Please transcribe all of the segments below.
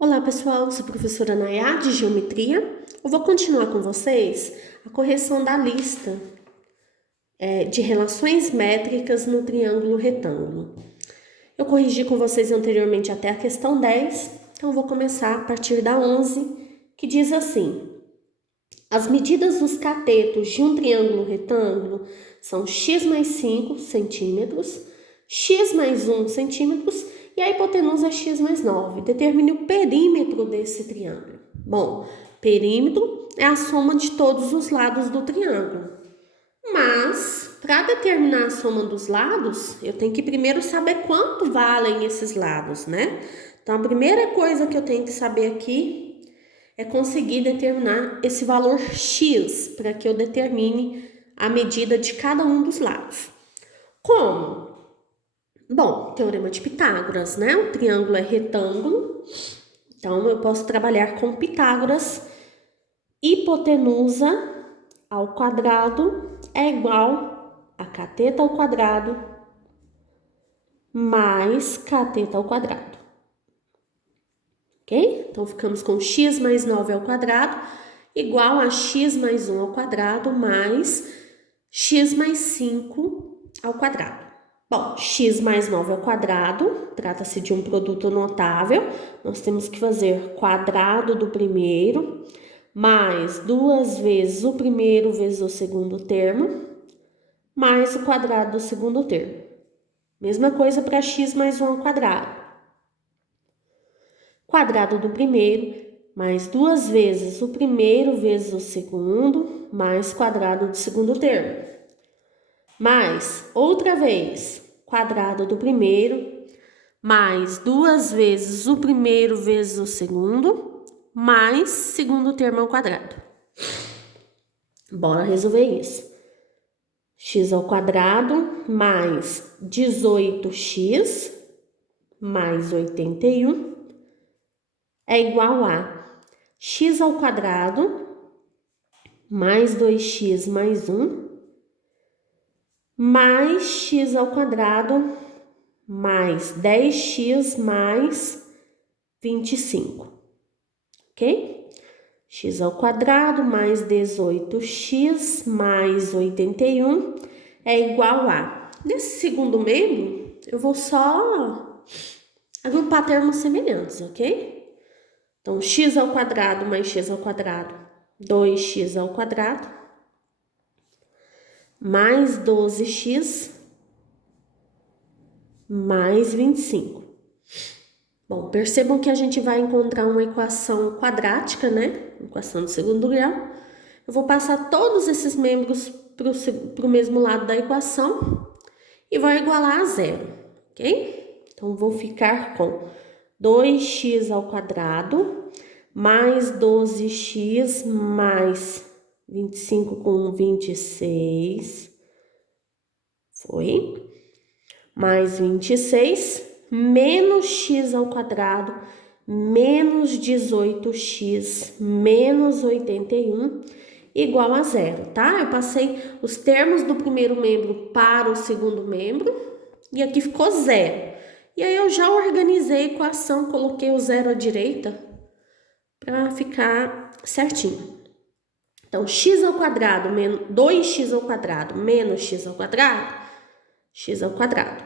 Olá pessoal, sou a professora Nayá de Geometria. Eu vou continuar com vocês a correção da lista de relações métricas no triângulo retângulo. Eu corrigi com vocês anteriormente até a questão 10, então eu vou começar a partir da 11, que diz assim: as medidas dos catetos de um triângulo retângulo são x mais 5 centímetros, x mais 1 centímetros e a hipotenusa é x mais 9. Determine o perímetro desse triângulo. Bom, perímetro é a soma de todos os lados do triângulo. Mas, para determinar a soma dos lados, eu tenho que primeiro saber quanto valem esses lados, né? Então, a primeira coisa que eu tenho que saber aqui é conseguir determinar esse valor x para que eu determine a medida de cada um dos lados. Como? Bom, teorema de Pitágoras, né? O triângulo é retângulo, então eu posso trabalhar com Pitágoras. Hipotenusa ao quadrado é igual a cateto ao quadrado mais cateto ao quadrado. Ok? Então, ficamos com x mais 9 ao quadrado igual a x mais 1 ao quadrado mais x mais 5 ao quadrado. Bom, x mais 9 ao quadrado, trata-se de um produto notável. Nós temos que fazer quadrado do primeiro, mais 2 vezes o primeiro vezes o segundo termo, mais o quadrado do segundo termo. Mesma coisa para x mais 1 ao quadrado. Quadrado do primeiro, mais 2 vezes o primeiro vezes o segundo, mais quadrado do segundo termo. Mais, outra vez, quadrado do primeiro, mais 2 vezes o primeiro vezes o segundo, mais segundo termo ao quadrado. Bora resolver isso. X ao quadrado mais 18x mais 81 é igual a x ao quadrado mais 2x mais 1 mais x ao quadrado mais 10x mais 25, ok? X ao quadrado mais 18x mais 81 é igual a... Nesse segundo membro, eu vou só agrupar termos semelhantes, ok? Então, x ao quadrado mais x ao quadrado, 2x ao quadrado mais 12x mais 25. Bom, percebam que a gente vai encontrar uma equação quadrática, né? Equação de segundo grau. Eu vou passar todos esses membros para o mesmo lado da equação e vou igualar a zero, ok? Então, vou ficar com 2x ao quadrado mais 12x mais 25 com 26, foi, mais 26, menos x ao quadrado, menos 18x, menos 81, igual a zero, tá? Eu passei os termos do primeiro membro para o segundo membro, e aqui ficou zero. E aí eu já organizei a equação, coloquei o zero à direita, para ficar certinho. Então, x ao quadrado menos 2x ao quadrado menos x ao quadrado.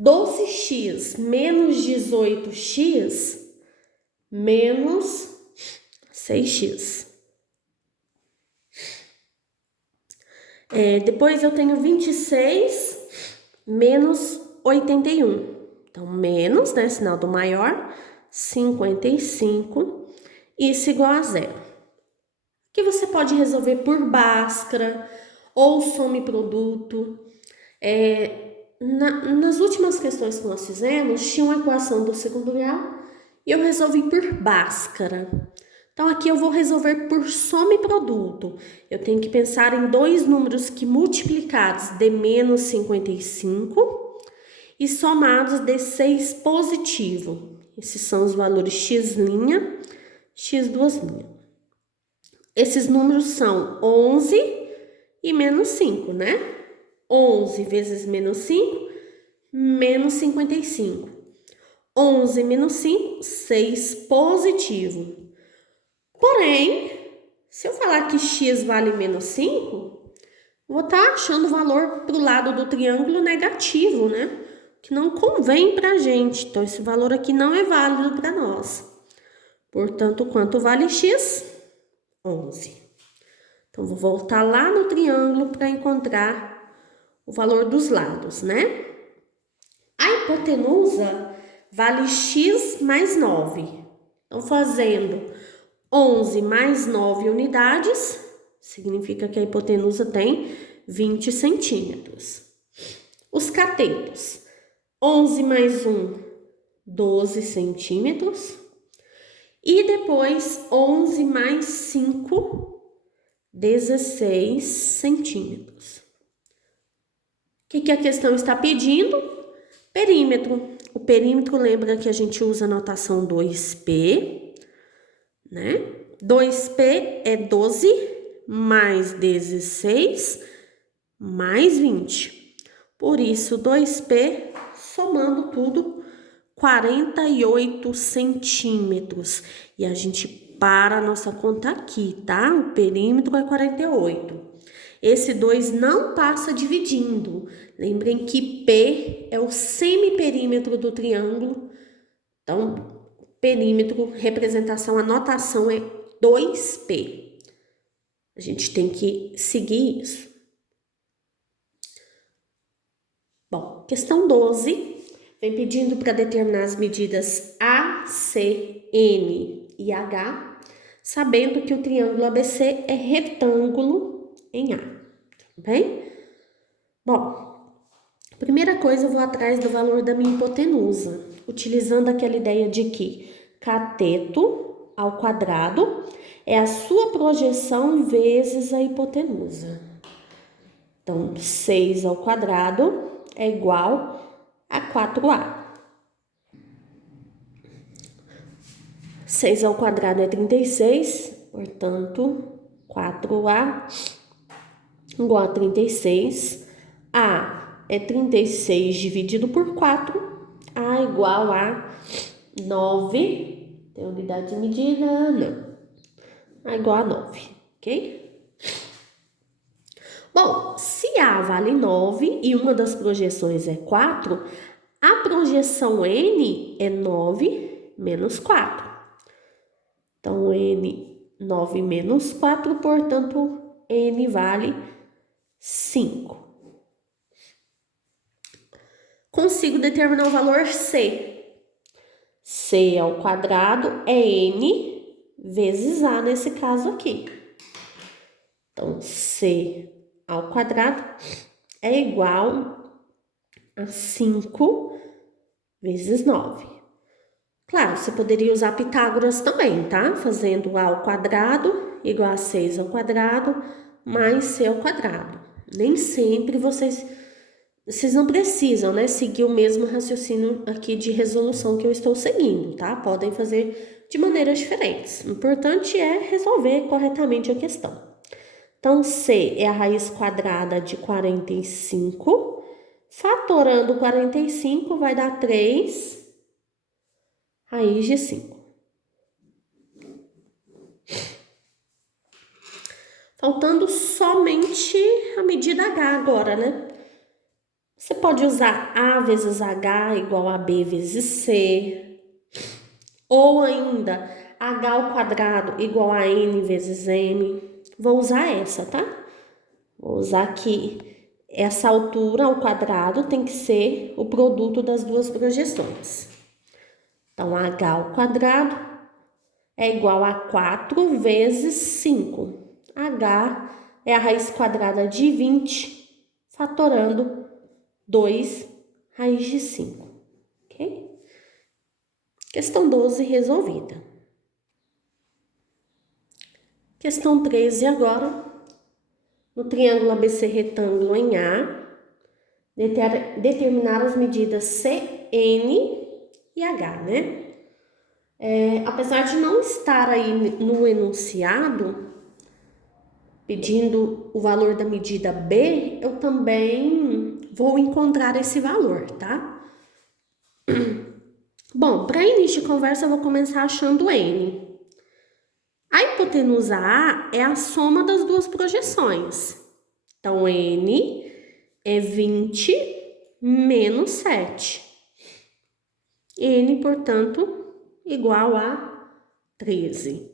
12x menos 18x menos 6x. Depois eu tenho 26 menos 81. Então, menos, né, sinal do maior, 55, isso igual a zero. Que você pode resolver por Bhaskara ou some produto. Nas últimas questões que nós fizemos, tinha uma equação do segundo grau e eu resolvi por Bhaskara. Então, aqui eu vou resolver por soma e produto. Eu tenho que pensar em dois números que multiplicados dê menos 55 e somados dê 6 positivo. Esses são os valores x', x'. Esses números são 11 e menos 5, né? 11 vezes menos 5, menos 55. 11 menos 5, 6 positivo. Porém, se eu falar que x vale menos 5, vou estar achando o valor para o lado do triângulo negativo, né? Que não convém para a gente. Então, esse valor aqui não é válido para nós. Portanto, quanto vale x? 11. Então, vou voltar lá no triângulo para encontrar o valor dos lados, né? A hipotenusa vale x mais 9. Então, fazendo 11 mais 9 unidades, significa que a hipotenusa tem 20 centímetros. Os catetos, 11 mais 1, 12 centímetros. E depois, 11 mais 5, 16 centímetros. O que a questão está pedindo? Perímetro. O perímetro, lembra que a gente usa a notação 2P, né? 2P é 12 mais 16 mais 20. Por isso, 2P, somando tudo, 48 centímetros. E a gente para a nossa conta aqui, tá? O perímetro é 48. Esse 2 não passa dividindo. Lembrem que P é o semiperímetro do triângulo. Então, perímetro, representação, a notação é 2P. A gente tem que seguir isso. Bom, questão 12 vem pedindo para determinar as medidas A, C, N e H, sabendo que o triângulo ABC é retângulo em A, tudo bem? Bom, primeira coisa, eu vou atrás do valor da minha hipotenusa, utilizando aquela ideia de que cateto ao quadrado é a sua projeção vezes a hipotenusa. Então, 6 ao quadrado é igual a 4A. 6 ao quadrado é 36, portanto, 4A igual a 36. A é 36 dividido por 4. A igual a 9. Tem unidade de medida? Não. A igual a 9, ok? Bom, se A vale 9 e uma das projeções é 4, a projeção N é 9 menos 4. Então, N, 9 menos 4, portanto, N vale 5. Consigo determinar o valor C. C ao quadrado é N vezes A nesse caso aqui. Então, C ao quadrado é igual a 5 vezes 9. Claro, você poderia usar Pitágoras também, tá? Fazendo A ao quadrado igual a 6 ao quadrado mais C ao quadrado. Nem sempre vocês não precisam, né, seguir o mesmo raciocínio aqui de resolução que eu estou seguindo, tá? Podem fazer de maneiras diferentes. O importante é resolver corretamente a questão. Então, C é a raiz quadrada de 45. Fatorando 45 vai dar 3 raiz de 5. Faltando somente a medida H agora, né? Você pode usar A vezes H igual a B vezes C. Ou ainda, H ao quadrado igual a N vezes M. Vou usar essa, tá? Vou usar aqui. Essa altura ao quadrado tem que ser o produto das duas projeções. Então, H ao quadrado é igual a 4 vezes 5. H é a raiz quadrada de 20, fatorando 2 raiz de 5, ok? Questão 12 resolvida. Questão 13 agora. No triângulo ABC retângulo em A, determinar as medidas C, N e H, né? Apesar de não estar aí no enunciado, pedindo o valor da medida B, eu também vou encontrar esse valor, tá? Bom, para início de conversa, eu vou começar achando N. A hipotenusa A é a soma das duas projeções. Então, N é 20 menos 7. N, portanto, igual a 13.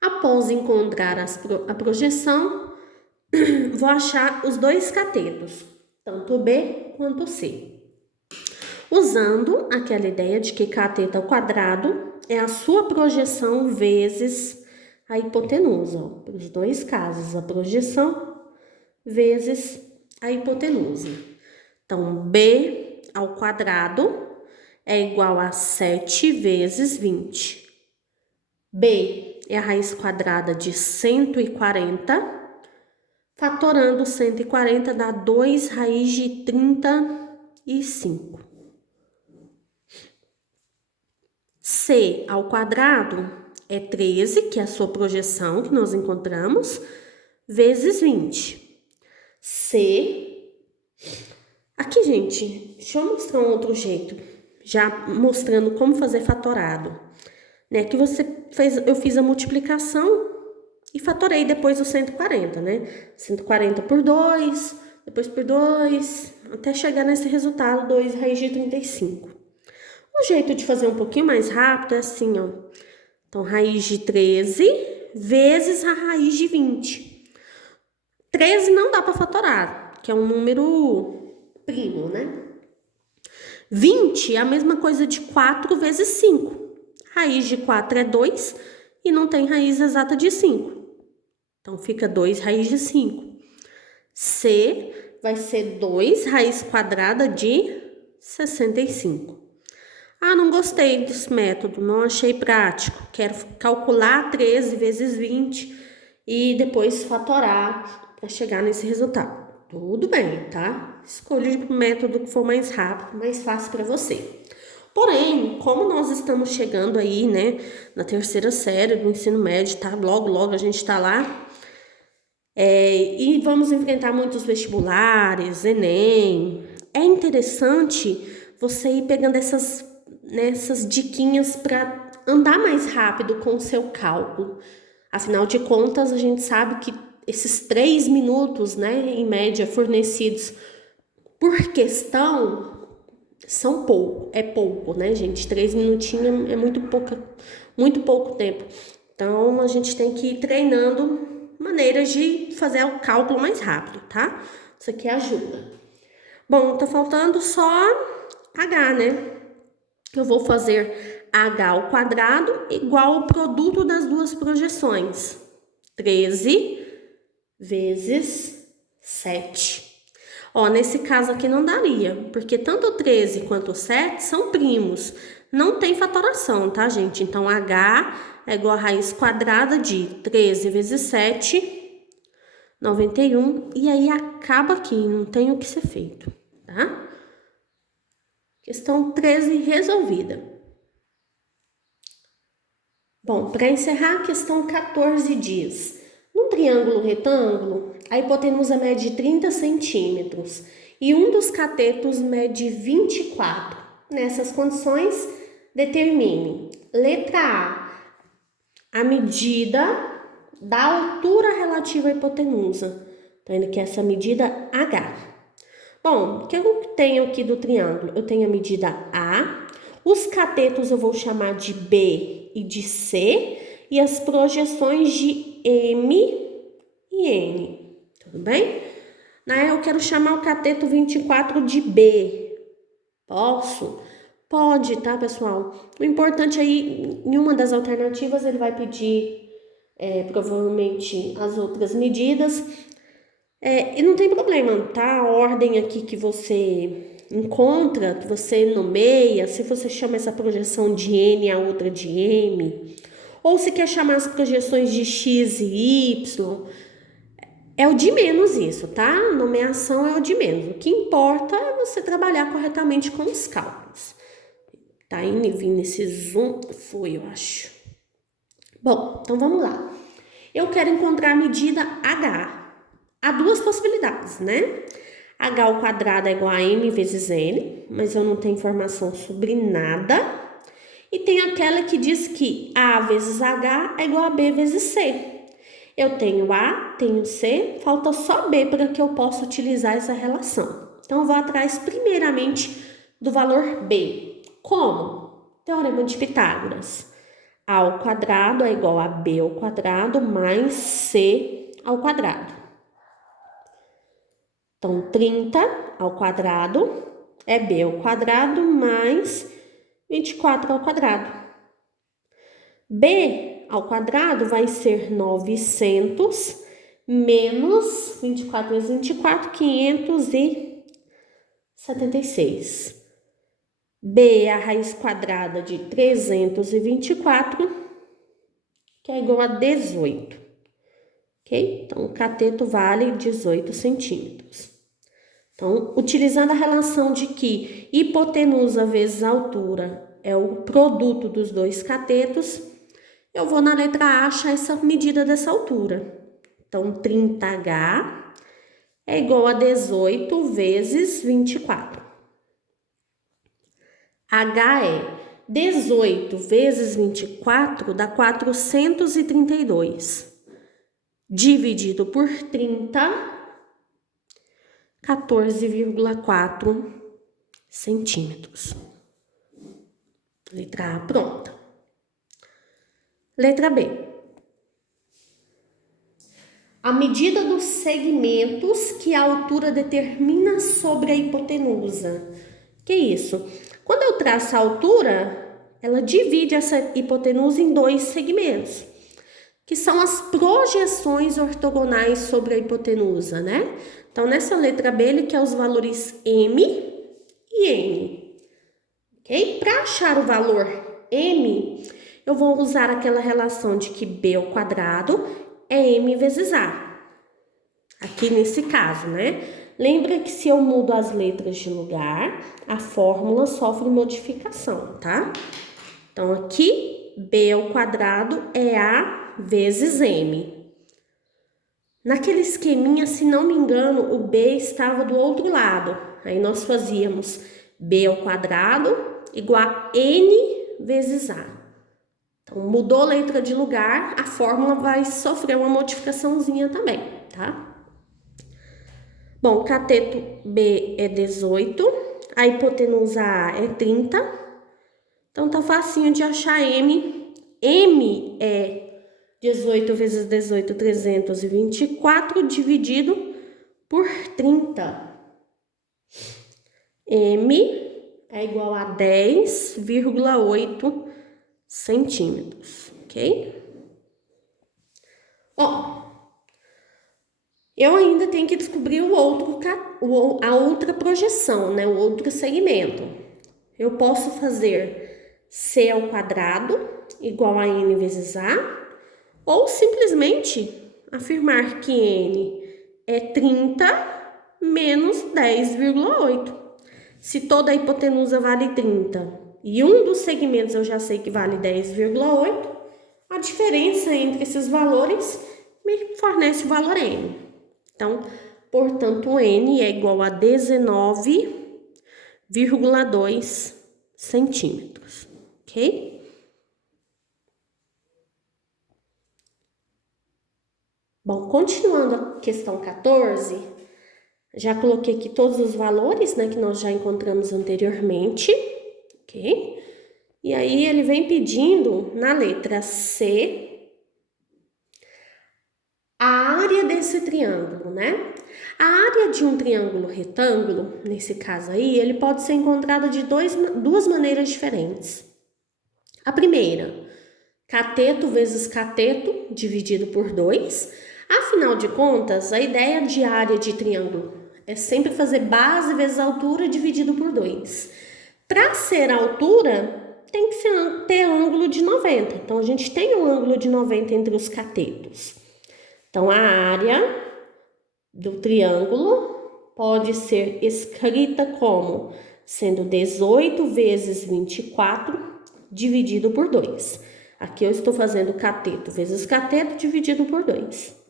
Após encontrar a projeção, vou achar os dois catetos, tanto B quanto C. Usando aquela ideia de que cateto ao quadrado é a sua projeção vezes a hipotenusa. Para os dois casos, a projeção vezes a hipotenusa. Então, B ao quadrado é igual a 7 vezes 20. B é a raiz quadrada de 140. Fatorando 140 dá 2 raiz de 35. C ao quadrado é 13, que é a sua projeção que nós encontramos, vezes 20. C. Aqui, gente, deixa eu mostrar um outro jeito, já mostrando como fazer fatorado. Né? Que eu fiz a multiplicação e fatorei depois o 140, né? 140 por 2, depois por 2, até chegar nesse resultado, 2 raiz de 35. Um jeito de fazer um pouquinho mais rápido é assim, ó. Então, raiz de 13 vezes a raiz de 20. 13 não dá para fatorar, que é um número primo, né? 20 é a mesma coisa de 4 vezes 5. Raiz de 4 é 2 e não tem raiz exata de 5. Então, fica 2 raiz de 5. C vai ser 2 raiz quadrada de 65. Ah, não gostei desse método, não achei prático. Quero calcular 13 vezes 20 e depois fatorar para chegar nesse resultado. Tudo bem, tá? Escolha o método que for mais rápido, mais fácil para você. Porém, como nós estamos chegando aí, né, na terceira série do ensino médio, tá? Logo a gente tá lá. E vamos enfrentar muitos vestibulares, Enem. É interessante você ir pegando essas diquinhas para andar mais rápido com o seu cálculo. Afinal de contas, a gente sabe que esses 3 minutos, né, em média, fornecidos por questão, são pouco, né, gente? 3 minutinhos é muito pouco tempo. Então, a gente tem que ir treinando maneiras de fazer o cálculo mais rápido, tá? Isso aqui ajuda. Bom, tá faltando só H, né? Eu vou fazer H ao quadrado igual ao produto das duas projeções. 13 vezes 7. Ó, nesse caso aqui não daria, porque tanto o 13 quanto o 7 são primos. Não tem fatoração, tá, gente? Então, H é igual a raiz quadrada de 13 vezes 7, 91. E aí, acaba aqui, não tem o que ser feito, tá? Questão 13 resolvida. Bom, para encerrar, a questão 14 diz: num triângulo retângulo, a hipotenusa mede 30 centímetros e um dos catetos mede 24. Nessas condições, determine, letra A medida da altura relativa à hipotenusa. Então, ele quer essa medida H. Bom, o que eu tenho aqui do triângulo? Eu tenho a medida A, os catetos eu vou chamar de B e de C, e as projeções de M e N, tudo bem? Eu quero chamar o cateto 24 de B. Posso? Pode, tá, pessoal? O importante aí, em uma das alternativas, ele vai pedir provavelmente as outras medidas. E não tem problema, tá? A ordem aqui que você encontra, que você nomeia, se você chama essa projeção de N e a outra de M, ou se quer chamar as projeções de X e Y, é o de menos isso, tá? A nomeação é o de menos. O que importa é você trabalhar corretamente com os cálculos. Tá indo vindo esse zoom? Foi, eu acho. Bom, então vamos lá. Eu quero encontrar a medida H. Há duas possibilidades, né? H ao quadrado é igual a M vezes N, mas eu não tenho informação sobre nada. E tem aquela que diz que A vezes H é igual a B vezes C. Eu tenho A, tenho C, falta só B para que eu possa utilizar essa relação. Então, eu vou atrás primeiramente do valor B. Como? Teorema de Pitágoras. A ao quadrado é igual a B ao quadrado mais C ao quadrado. Então, 30 ao quadrado é B ao quadrado mais 24 ao quadrado. B ao quadrado vai ser 900 menos 24 vezes 24, 576. B é a raiz quadrada de 324, que é igual a 18. Ok? Então, o cateto vale 18 centímetros. Então, utilizando a relação de que hipotenusa vezes altura é o produto dos dois catetos, eu vou na letra A achar essa medida dessa altura. Então, 30H é igual a 18 vezes 24. H é 18 vezes 24 dá 432. Dividido por 30, 14,4 centímetros. Letra A pronta. Letra B. A medida dos segmentos que a altura determina sobre a hipotenusa. Que isso? Quando eu traço a altura, ela divide essa hipotenusa em dois segmentos, que são as projeções ortogonais sobre a hipotenusa, né? Então, nessa letra B, ele quer os valores M e N. Ok? Para achar o valor M, eu vou usar aquela relação de que B ao quadrado é M vezes A. Aqui nesse caso, né? Lembra que se eu mudo as letras de lugar, a fórmula sofre modificação, tá? Então, aqui, B ao quadrado é A vezes M. Naquele esqueminha, se não me engano, o B estava do outro lado. Aí nós fazíamos B ao quadrado igual a N vezes A. Então, mudou a letra de lugar, a fórmula vai sofrer uma modificaçãozinha também, tá? Bom, o cateto B é 18, a hipotenusa A é 30. Então, tá facinho de achar M. M é 18 vezes 18, 324, dividido por 30. M é igual a 10,8 centímetros, ok? Ó, eu ainda tenho que descobrir a outra projeção, né? O outro segmento. Eu posso fazer C ao quadrado igual a N vezes A, ou simplesmente afirmar que N é 30 menos 10,8. Se toda a hipotenusa vale 30 e um dos segmentos eu já sei que vale 10,8, a diferença entre esses valores me fornece o valor N. Então, portanto, N é igual a 19,2 centímetros, ok? Bom, continuando a questão 14, já coloquei aqui todos os valores, né, que nós já encontramos anteriormente, ok? E aí ele vem pedindo na letra C a área desse triângulo, né? A área de um triângulo retângulo, nesse caso aí, ele pode ser encontrado de duas maneiras diferentes. A primeira, cateto vezes cateto dividido por 2. Afinal de contas, a ideia de área de triângulo é sempre fazer base vezes altura dividido por 2. Para ser altura, tem que ter ângulo de 90. Então, a gente tem um ângulo de 90 entre os catetos. Então, a área do triângulo pode ser escrita como sendo 18 vezes 24 dividido por 2. Aqui eu estou fazendo cateto vezes cateto dividido por 2.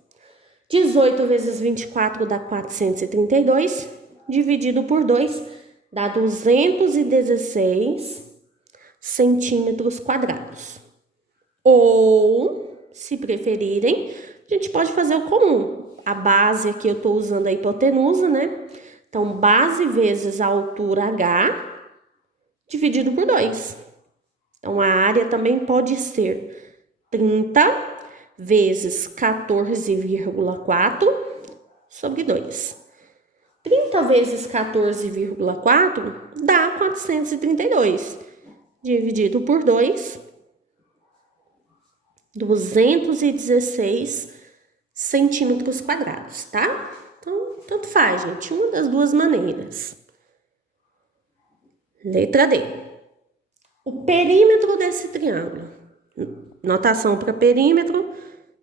18 vezes 24 dá 432. dividido por 2 dá 216 centímetros quadrados. Ou, se preferirem, a gente pode fazer o comum. A base aqui eu estou usando a hipotenusa, né? Então, base vezes a altura H dividido por 2. Então, a área também pode ser 30 vezes 14,4 sobre 2. 30 vezes 14,4 dá 432. Dividido por 2, 216 centímetros quadrados, tá? Então, tanto faz, gente, uma das duas maneiras. Letra D. O perímetro desse triângulo. Notação para perímetro,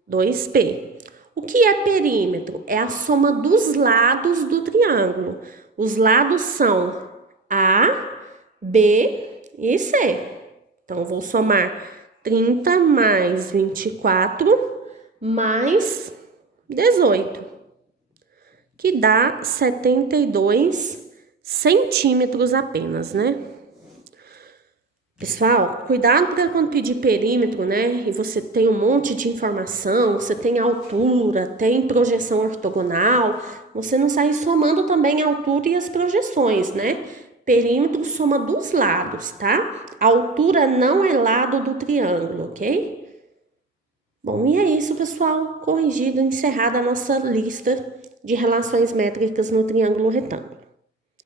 2P. O que é perímetro? É a soma dos lados do triângulo. Os lados são A, B e C. Então, vou somar 30 mais 24 mais 18, que dá 72 centímetros apenas, né? Pessoal, cuidado para quando pedir perímetro, né? E você tem um monte de informação, você tem altura, tem projeção ortogonal, você não sai somando também a altura e as projeções, né? Perímetro soma dos lados, tá? A altura não é lado do triângulo, ok? Bom, e é isso, pessoal. Corrigido, encerrada a nossa lista de relações métricas no triângulo retângulo.